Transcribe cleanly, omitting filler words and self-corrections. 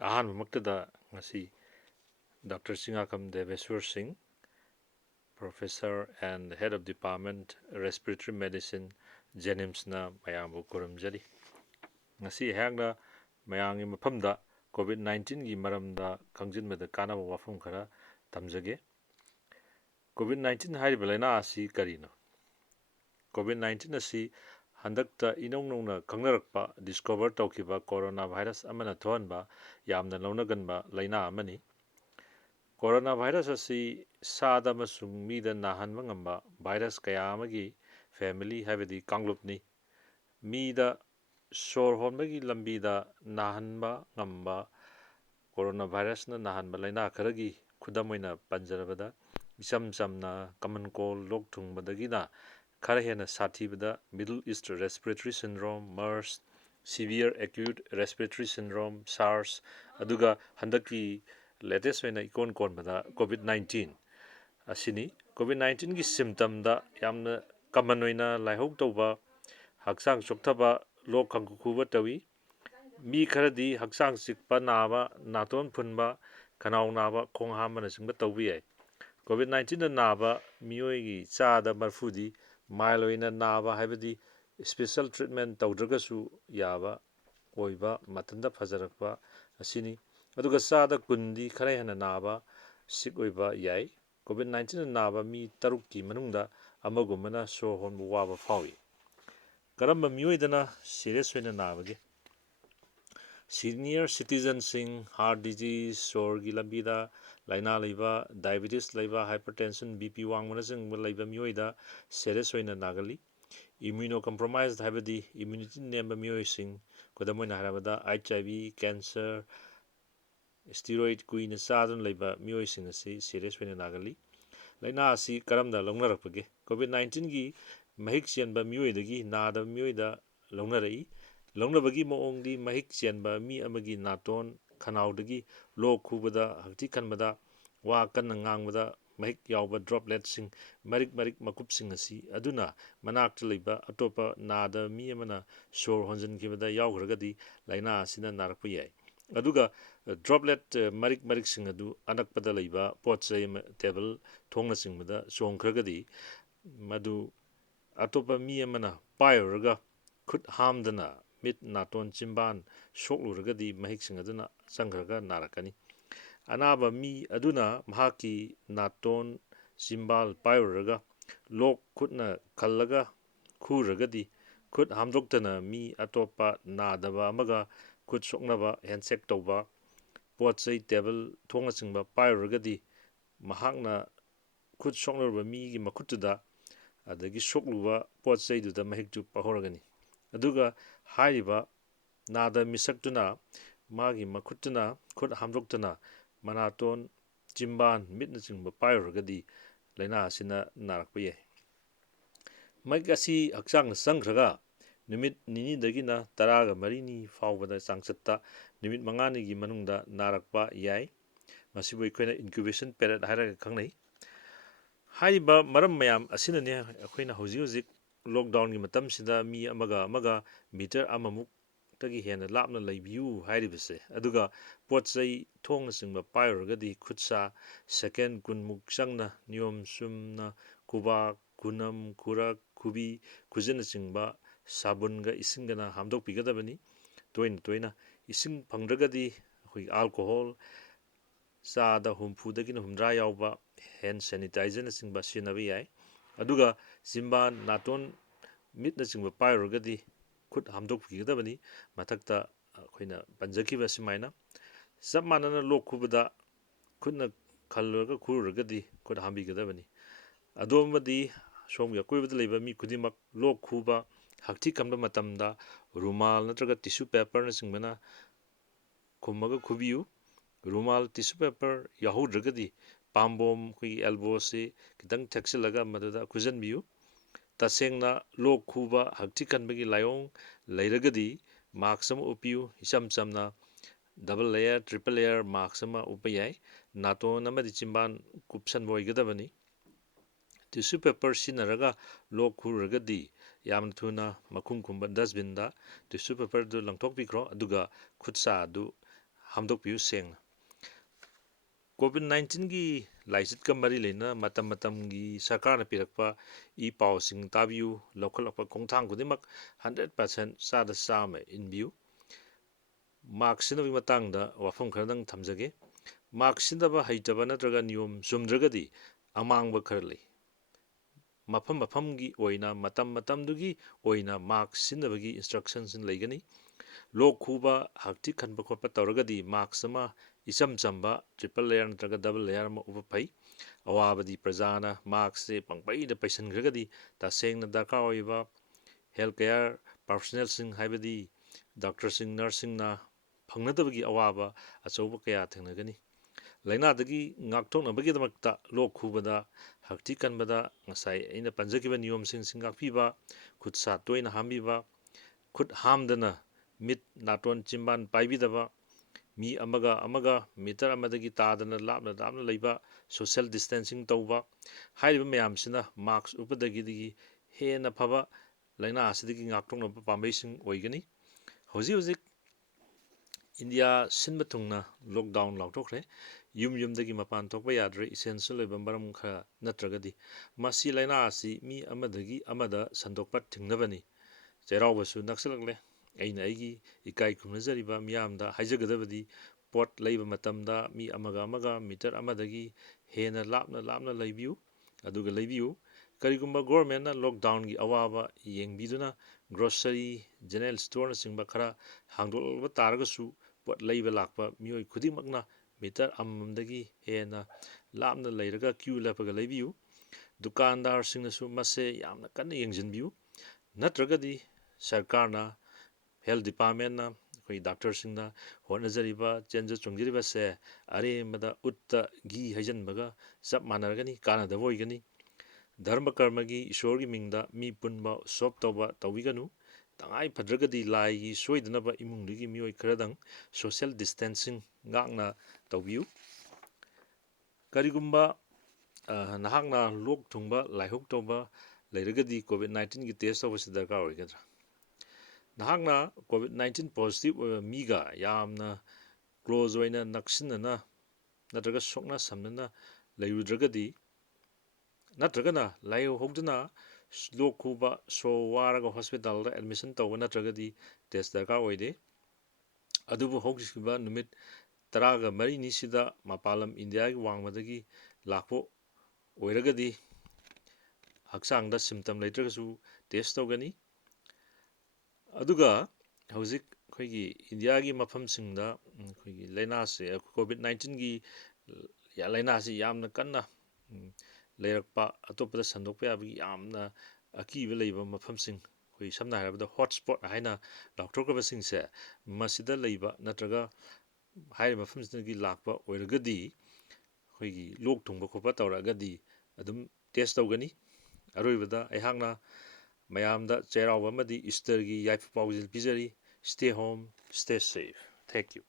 ꯑꯍꯥꯟꯕꯃꯛꯇꯗ ꯉꯁꯤ Dr. Singakam Deveswar Singh, Professor and Head of Department Respiratory Medicine, Jennimsna mayambu kuramjari. Ngasi ayahakna mayamgi mafamda COVID-19 gi maramda kangjinbada kanaba wafam khara tamjage. COVID-19 hairiba laina asi karino. COVID-19 asi handakta inong-nongna kangnarakpa discover tawkiba coronavirus amana thohanba yamna launaganba laina amani. Coronavirus asi sada amasung mida nahanba ngamba virus kaya amagi family habadi kanglupni. Mida sor honbagi lambida nahanba ngamba coronavirus na nahanba laina kharagi khudamoina panjarabada isam samna common cold lok thungbadagina khara hena sathibada Middle East Respiratory Syndrome, MERS, Severe Acute Respiratory Syndrome, SARS, aduga handaki latest oina ikon konbada COVID-19 asini COVID-19 gi symptom da yamna common oina laihok tawba haksang chokthaba lok khangkhuba tawi mi kharadi haksang sikpa naba naton phunba khanau naba khong hambana singba tawbi ai COVID-19 na naba miyoi gi chada marfudi mailoina naba haibadi special treatment tawdragasu yaba oiba matanda fajarakpa asini aduga chada kundi khara hena naba sik oiba yai COVID-19 na naba mi tarukki manungda amagumana so honbu waba fawi karamba miyoidana serious oina nabage senior citizens sing heart disease sorgi lambida laina leiba diabetes leiba hypertension bp wangmana jingba leiba miyoida serious oina nagali immunocompromised habadi immunity nemba miyoising kodamoina harabada HIV cancer steroid kuina chadun leiba miyoising asi serious oina nagali laina asi karamda longnarakpage COVID-19 gi mahik chenba miyoidagi nada miyoida longnarai longnabagi moongdi mahik chenba mi amagi naton khanaudagi lok khubada hakti khanbada wa kanna ngangbada mahik yawba droplets sing marik makupsing asi aduna manakta leiba atopa nada mi amana sor honjankhibada yawgragadi laina asina narakpa yai aduga droplet marik sing adu anakpada leiba potchai table thongna singbada chongkhragadi madu atopa mi amana payoraga khut hamdana mit naton chimban sokluragadi mahiksing aduna changkhraga narakani anaba mi aduna mahaki naton chimbal payoraga lok khutna khallaga khuragadi khut hamdoktana mi atopa nadaba amaga khut soknaba handshake tawba potchai table thongna chingba payoragadi mahakna khut soknarba mi gi makhutuda adagi sokluba potchai duda mahiktu pahoragani aduga hairiba nada misaktuna magi makhutuna khut hamdoktana manaton chimban mitna chingba payoragadi laina asina narakpa yai maik asi hakchangna changkhraga numit nini dagina taraga marini fawbada changchatta numit mangani gi manungda narakpa yai masibu aikoina incubation period hairaga khangnai hairiba maram mayam asinane akoina hojik lockdown gi matamsida mi amaga meter amamuk tagi hena lapna leibiu hairibase aduga potchai thongna singba payoragadi khutsa second kunmuk changna niyom sumna kuba kunam kurak kubi kujena singba sabunga isingana hamdokpigadabani toina ising phangdragadi akhoi alcohol chada humphudagina humdra yawba hand sanitizer na singba sinaba yai aduga simban naton mitna singba payoragadi khut hamdokpigadabani mathakta akoina panjakiba simaina chap manana lok khubada khutna khallurga khururagadi khut hambigadabani adomadi somgi akoibada leiba mi khudimak lok khuba hakti kamba matamda rumal natraga tissue paper na singbana khummaga khubiu rumal tissue paper yahudragadi pambom kui elbow se kitang thakchilaga maduda khujanbiu tasengna lok khuba hakti kanbagi layong leiragadi marks am upiu hisam chamna double layer triple layer marks ama upayai naton amadi chimban kupsan boigadabani tissue paper sinaraga lok khuragadi yamna thuna makhum khumba dustbin da tissue paper du langthok pikro aduga khutsa du ꯍꯥꯝꯗꯣꯛꯄꯤꯌꯨ ꯁꯦꯡꯅ꯫ COVID-19ꯒꯤ ꯂꯥꯏꯆꯠꯀ ꯃꯔꯤ ꯂꯩꯅ ꯃꯇꯝ ꯃꯇꯝꯒꯤ ꯁꯔꯀꯥꯔꯅ ꯄꯤꯔꯛꯄ ꯄꯥꯎꯁꯤꯡ ꯇꯥꯕꯤꯌꯨ, ꯂꯧꯈꯠꯂꯛꯄ ꯈꯣꯡꯊꯥꯡ ꯈꯨꯗꯤꯡꯃꯛ 100% ꯆꯥꯗ ꯆꯥꯝꯃ ꯏꯟꯕꯤꯌꯨ꯫ ꯃꯥꯛꯁ ꯁꯤꯖꯤꯟꯅꯕꯒꯤ ꯃꯇꯥꯡꯗ ꯋꯥꯐꯝ ꯈꯔꯗꯪ ꯊꯝꯖꯒꯦ꯫ ꯃꯥꯛꯁ ꯁꯤꯖꯤꯟꯅꯕ ꯍꯩꯇꯕ ꯅꯠꯇ꯭ꯔꯒ ꯅꯤꯌꯣꯝ ꯆꯨꯝꯗ꯭ꯔꯒꯗꯤ ꯑꯃꯥꯡꯕ ꯈꯔ ꯂꯩ꯫ ꯃꯐꯝ ꯃꯐꯝꯒꯤ ꯑꯣꯏꯅ ꯃꯇꯝ ꯃꯇꯝꯗꯨꯒꯤ ꯑꯣꯏꯅ ꯃꯥꯛꯁ ꯁꯤꯖꯤꯟꯅꯕꯒꯤ ꯏꯟꯁꯇ꯭ꯔꯛꯁꯟꯁꯤꯡ ꯂꯩꯒꯅꯤ꯫ ꯂꯣꯛ ꯈꯨꯕ, ꯍꯛꯊꯤ ꯈꯟꯕ ꯈꯣꯠꯄ ꯇꯧꯔꯒꯗꯤ ꯃꯥꯛꯁ ꯑꯃ ꯏꯆꯝ ꯆꯝꯕ ꯇ꯭ꯔꯤꯄꯜ ꯂꯦꯌꯔ ꯅꯠꯇ꯭ꯔꯒ ꯗꯕꯜ ꯂꯦꯌꯔ ꯑꯃ ꯎꯞꯄ ꯐꯩ꯫ ꯑꯋꯥꯕꯗꯤ ꯄ꯭ꯔꯖꯥꯅ ꯃꯥꯛꯁꯁꯦ ꯄꯪꯄꯩꯗ ꯄꯩꯁꯟꯈ꯭ꯔꯒꯗꯤ ꯇꯁꯦꯡꯅ ꯗꯔꯀꯥꯔ ꯑꯣꯏꯕ ꯍꯦꯜꯊ ꯀꯦꯌꯔ ꯄꯥꯔꯁꯣꯅꯦꯜꯁꯤꯡ ꯍꯥꯏꯕꯗꯤ ꯗꯣꯛꯇꯔꯁꯤꯡ, ꯅꯔꯁꯁꯤꯡꯅ ꯐꯪꯅꯗꯕꯒꯤ ꯑꯋꯥꯕ ꯑꯆꯧꯕ ꯀꯌꯥ ꯊꯦꯡꯅꯒꯅꯤ꯫ ꯂꯥꯏꯅꯥꯗꯒꯤ ꯉꯥꯛꯊꯣꯛꯅꯕꯒꯤꯗꯃꯛꯇ ꯂꯣꯛ ꯈꯨꯕꯗ, ꯍꯛꯊꯤ ꯀꯟꯕꯗ ꯉꯁꯥꯏ ꯑꯩꯅ ꯄꯟꯖꯈꯤꯕ ꯅꯤꯌꯣꯝꯁꯤꯡ ꯉꯥꯛꯄꯤꯕ, ꯈꯨꯠ ꯁꯥ ꯇꯣꯏꯅ ꯍꯥꯝꯕꯤꯕ, ꯈꯨꯠ ꯍꯥꯝꯗꯅ ꯃꯤꯠ, ꯅꯥꯇꯣꯟ, ꯆꯤꯟꯕꯥꯟ ꯄꯥꯏꯕꯤꯗꯕ, ꯃꯤ ꯑꯃꯒ ꯑꯃꯒ ꯃꯤꯇꯔ ꯑꯃꯗꯒꯤ ꯇꯥꯗꯅ ꯂꯥꯞꯅ ꯂꯥꯞꯅ ꯂꯩꯕ, ꯁꯣꯁꯤꯌꯦꯜ ꯗꯤꯁꯇꯦꯟꯁꯤꯡ ꯇꯧꯕ, ꯍꯥꯏꯔꯤꯕ ꯃꯌꯥꯝꯁꯤꯅ ꯃꯥꯛꯁ ꯎꯞꯄꯗꯒꯤ ꯍꯦꯟꯅ ꯐꯕ ꯂꯥꯏꯅꯥ ꯑꯁꯤꯗꯒꯤ ꯉꯥꯛꯊꯣꯛꯅꯕ ꯄꯥꯝꯕꯩꯁꯤꯡ ꯑꯣꯏꯒꯅꯤ꯫ ꯍꯧꯖꯤꯛ ꯍꯧꯖꯤꯛ ꯏꯟꯗꯤꯌꯥ ꯁꯤꯟꯕ ꯊꯨꯡꯅ ꯂꯣꯛꯗꯥꯎꯟ ꯂꯥꯎꯊꯣꯛꯈ꯭ꯔꯦ꯫ ꯌꯨꯝ ꯌꯨꯝꯗꯒꯤ ꯃꯄꯥꯟ ꯊꯣꯛꯄ ꯌꯥꯗ꯭ꯔꯦ ꯏꯁꯦꯟꯁꯤꯌꯦꯜ ꯑꯣꯏꯕ ꯃꯔꯝ ꯈꯔ ꯅꯠꯇ꯭ꯔꯒꯗꯤ꯫ ꯃꯁꯤ ꯂꯥꯏꯅꯥ ꯑꯁꯤ ꯃꯤ ꯑꯃꯗꯒꯤ ꯑꯃꯗ ꯁꯟꯗꯣꯛꯄ ꯊꯤꯡꯅꯕꯅꯤ꯫ ꯆꯩꯔꯥꯎꯕꯁꯨ ꯅꯛꯁꯤꯜꯂꯛꯂꯦ꯫ ꯑꯩꯅ ꯑꯩꯒꯤ ꯏꯀꯥꯏ ꯈꯨꯝꯅꯖꯔꯤꯕ ꯃꯤꯌꯥꯝꯗ ꯍꯥꯏꯖꯒꯗꯕꯗꯤ ꯄꯣꯠ ꯂꯩꯕ ꯃꯇꯝꯗ ꯃꯤ ꯑꯃꯒ ꯑꯃꯒ ꯃꯤꯇꯔ ꯑꯃꯗꯒꯤ ꯍꯦꯟꯅ ꯂꯥꯞꯅ ꯂꯥꯞꯅ ꯂꯩꯕꯤꯌꯨ ꯑꯗꯨꯒ ꯂꯩꯕꯤꯌꯨ꯫ ꯀꯔꯤꯒꯨꯝꯕ ꯒꯣꯔꯃꯦꯟꯅ ꯂꯣꯛꯗꯥꯎꯟꯒꯤ ꯑꯋꯥꯕ ꯌꯦꯡꯕꯤꯗꯨꯅ ꯒ꯭ꯔꯣꯁꯔꯤ, ꯖꯦꯅꯔꯦꯜ ꯁ꯭ꯇꯣꯔꯅꯆꯤꯡꯕ ꯈꯔ ꯍꯥꯡꯗꯣꯛꯂꯕ ꯇꯥꯔꯒꯁꯨ ꯄꯣꯠ ꯂꯩꯕ ꯂꯥꯛꯄ ꯃꯤꯑꯣꯏ ꯈꯨꯗꯤꯡꯃꯛꯅ ꯃꯤꯇꯔ ꯑꯃꯃꯝꯗꯒꯤ ꯍꯦꯟꯅ ꯂꯥꯞꯅ ꯂꯩꯔꯒ ꯀ꯭ꯌꯨ ꯂꯦꯞꯄꯒ ꯂꯩꯕꯤꯌꯨ꯫ ꯗꯨꯀꯥꯟꯗꯥꯔꯁꯤꯡꯅꯁꯨ ꯃꯁꯦ ꯌꯥꯝꯅ ꯀꯟꯅ ꯌꯦꯡꯁꯤꯟꯕꯤꯌꯨ꯫ ꯅꯠꯇ꯭ꯔꯒꯗꯤ ꯁꯔꯀꯥꯔꯅ, ꯍꯦꯜꯊ ꯗꯤꯄꯥꯔꯠꯃꯦꯟꯅ, ꯑꯩꯈꯣꯏ ꯗꯥꯛꯇꯔꯁꯤꯡꯅ ꯍꯣꯠꯅꯖꯔꯤꯕ, ꯆꯦꯟꯖ ꯆꯣꯡꯖꯔꯤꯕꯁꯦ ꯑꯔꯦꯝꯕꯗ ꯎꯠꯇ ꯘꯤ ꯍꯩꯖꯤꯟꯕꯒ ꯆꯞ ꯃꯥꯟꯅꯔꯒꯅꯤ, ꯀꯥꯟꯅꯗꯕ ꯑꯣꯏꯒꯅꯤ꯫ ꯙꯔꯃ ꯀꯔꯃꯒꯤ, ꯏꯁꯣꯔꯒꯤ ꯃꯤꯡꯗ ꯃꯤ ꯄꯨꯟꯕ, ꯎꯠꯁꯣꯞ ꯇꯧꯕ ꯇꯧꯕꯤꯒꯅꯨ꯫ ꯇꯉꯥꯏ ꯐꯗ꯭ꯔꯒꯗꯤ ꯂꯥꯏꯒꯤ ꯁꯣꯏꯗꯅꯕ ꯏꯃꯨꯡꯗꯨꯒꯤ ꯃꯤꯑꯣꯏ ꯈꯔꯗꯪ ꯁꯣꯁꯤꯌꯦꯜ ꯗꯤꯁꯇꯦꯟꯁꯤꯡ ꯉꯥꯛꯅ ꯇꯧꯕꯤꯌꯨ꯫ ꯀꯔꯤꯒꯨꯝꯕ ꯅꯍꯥꯛꯅ ꯂꯣꯛ ꯊꯨꯡꯕ, ꯂꯥꯏꯍꯧ ꯇꯧꯕ ꯂꯩꯔꯒꯗꯤ COVID-19ꯒꯤ ꯇꯦꯁ ꯇꯧꯕꯁꯤ ꯗꯔꯀꯥꯔ ꯑꯣꯏꯒꯗ꯭ꯔꯥ? ꯅꯍꯥꯛꯅ COVID-19 ꯄꯣꯖꯤꯇꯤꯚ ꯑꯣꯏꯕ ꯃꯤꯒ ꯌꯥꯝꯅ ꯀ꯭ꯂꯣꯖ ꯑꯣꯏꯅ ꯅꯛꯁꯤꯟꯅꯅ ꯅꯠꯇ꯭ꯔꯒ ꯁꯣꯛꯅ ꯁꯝꯅꯅ ꯂꯩꯔꯨꯗ꯭ꯔꯒꯗꯤ, ꯅꯠꯇ꯭ꯔꯒꯅ ꯂꯥꯏꯍꯧꯗꯨꯅ ꯂꯣꯛ ꯈꯨꯕ, ꯁꯣꯔ ꯋꯥꯔꯒ ꯍꯣꯁꯄꯤꯇꯥꯜꯗ ꯑꯦꯗꯃꯤꯁꯟ ꯇꯧꯕ ꯅꯠꯇ꯭ꯔꯒꯗꯤ ꯇꯦꯁ ꯗꯔꯀꯥꯔ ꯑꯣꯏꯗꯦ꯫ ꯑꯗꯨꯕꯨ ꯍꯧꯈꯤꯕ ꯅꯨꯃꯤꯠ 14ꯁꯤꯗ ꯃꯄꯥꯟ ꯂꯝ ꯏꯟꯗꯤꯌꯥꯒꯤ ꯋꯥꯡꯃꯗꯒꯤ ꯂꯥꯛꯄ ꯑꯣꯏꯔꯒꯗꯤ ꯍꯛꯆꯥꯡꯗ ꯁꯤꯝꯇꯝ ꯂꯩꯇ꯭ꯔꯒꯁꯨ ꯇꯦꯁ ꯇꯧꯒꯅꯤ꯫ ꯑꯗꯨꯒ ꯍꯧꯖꯤꯛ ꯑꯩꯈꯣꯏꯒꯤ ꯏꯟꯗꯤꯌꯥꯒꯤ ꯃꯐꯝꯁꯤꯡꯗ ꯑꯩꯈꯣꯏꯒꯤ ꯂꯥꯏꯅꯥꯁꯦ COVID-19ꯒꯤ ꯂꯥꯏꯅꯥꯁꯤ ꯌꯥꯝꯅ ꯀꯟꯅ ꯂꯩꯔꯛꯄ, ꯑꯇꯣꯞꯄꯗ ꯁꯟꯗꯣꯛꯄ ꯌꯥꯕꯒꯤ ꯌꯥꯝꯅ ꯑꯀꯤꯕ ꯂꯩꯕ ꯃꯐꯝꯁꯤꯡ, ꯑꯩꯈꯣꯏ ꯁꯝꯅ ꯍꯥꯏꯔꯕꯗ ꯍꯣꯠ ꯁ꯭ꯄꯣꯠ ꯍꯥꯏꯅ ꯂꯥꯎꯊꯣꯛꯈ꯭ꯔꯕꯁꯤꯡꯁꯦ, ꯃꯁꯤꯗ ꯂꯩꯕ ꯅꯠꯇ꯭ꯔꯒ ꯍꯥꯏꯔꯤꯕ ꯃꯐꯝꯁꯤꯗꯒꯤ ꯂꯥꯛꯄ ꯑꯣꯏꯔꯒꯗꯤ ꯑꯩꯈꯣꯏꯒꯤ ꯂꯣꯛ ꯊꯨꯡꯕ ꯈꯣꯠꯄ ꯇꯧꯔꯛꯑꯒꯗꯤ ꯑꯗꯨꯝ ꯇꯦꯁ ꯇꯧꯒꯅꯤ꯫ ꯑꯔꯣꯏꯕꯗ ꯑꯩꯍꯥꯛꯅ ꯃꯌꯥꯝꯗ ꯆꯩꯔꯥꯎꯕ ꯑꯃꯗꯤ ꯏꯁꯇꯔꯒꯤ ꯌꯥꯏꯐ ꯄꯥꯎꯖꯦꯜ ꯄꯤꯖꯔꯤ꯫ Stay home, stay safe. Thank U.